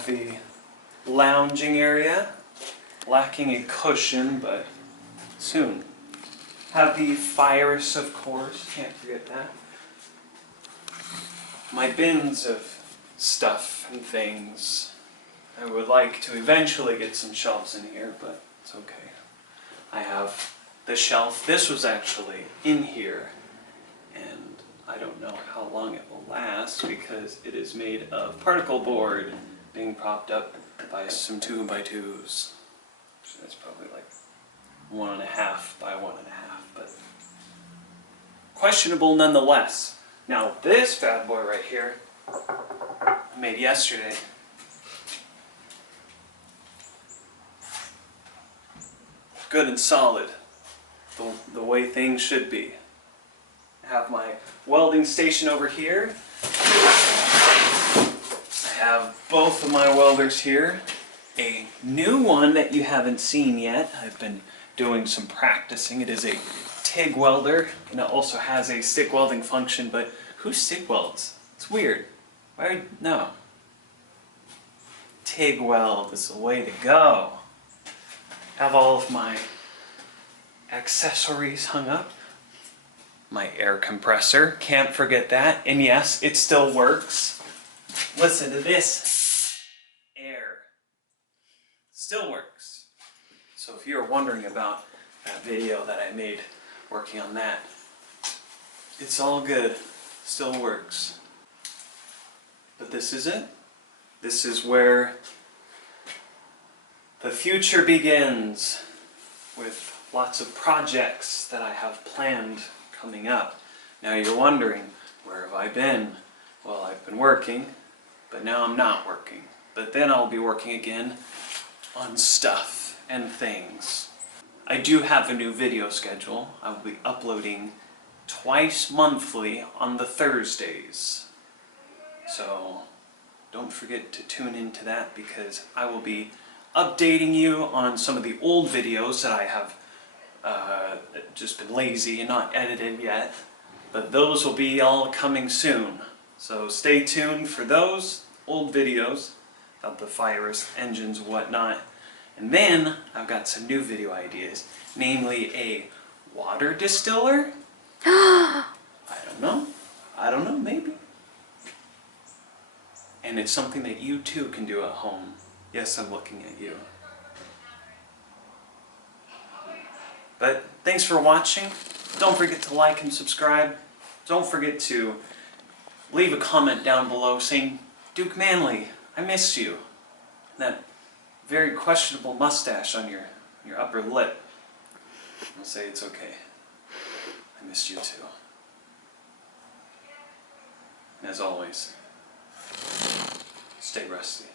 have the lounging area, lacking a cushion, but soon. Have the fires, of course, can't forget that. My bins of stuff and things. I would like to eventually get some shelves in here, but it's okay. I have the shelf. This was actually in here, and I don't know how long it will last because it is made of particle board being propped up by some 2x2s. So that's probably like 1.5 by 1.5, but questionable nonetheless. Now this bad boy right here, I made yesterday. Good and solid, the way things should be. I have my welding station over here. I have both of my welders here. A new one that you haven't seen yet. I've been doing some practicing. It is a Tig Welder, and it also has a stick welding function, but who stick welds? It's weird. Why? No. Tig weld is the way to go. Have all of my accessories hung up. My air compressor, can't forget that. And yes, it still works. Listen to this. Air. Still works. So if you're wondering about that video that I made working on that, it's all good. Still works. But this is it. This is where the future begins, with lots of projects that I have planned coming up. Now you're wondering, where have I been? Well, I've been working, but now I'm not working. But then I'll be working again on stuff and things. I do have a new video schedule. I will be uploading twice monthly on the Thursdays. So don't forget to tune into that, because I will be updating you on some of the old videos that I have just been lazy and not edited yet. But those will be all coming soon. So stay tuned for those old videos about the fires, engines, and whatnot. And then I've got some new video ideas, namely a water distiller. I don't know, maybe. And it's something that you too can do at home. Yes, I'm looking at you. But thanks for watching. Don't forget to like and subscribe. Don't forget to leave a comment down below saying, Duke Manley, I missed you. That very questionable mustache on your upper lip. I'll say it's okay. I missed you too. And as always, stay rusty.